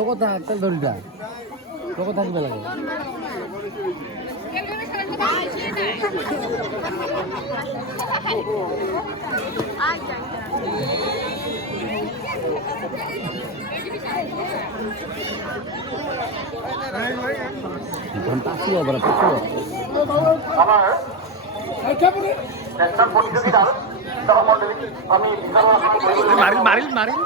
বড় কথা তেল ধরিটা বড় কথা থাকবে লাগে ঘন্টা আসিও বড় আসিও আমার একটা প্রতিযোগিতার সহমন্ডলী আমি মারিল মারিল মারিল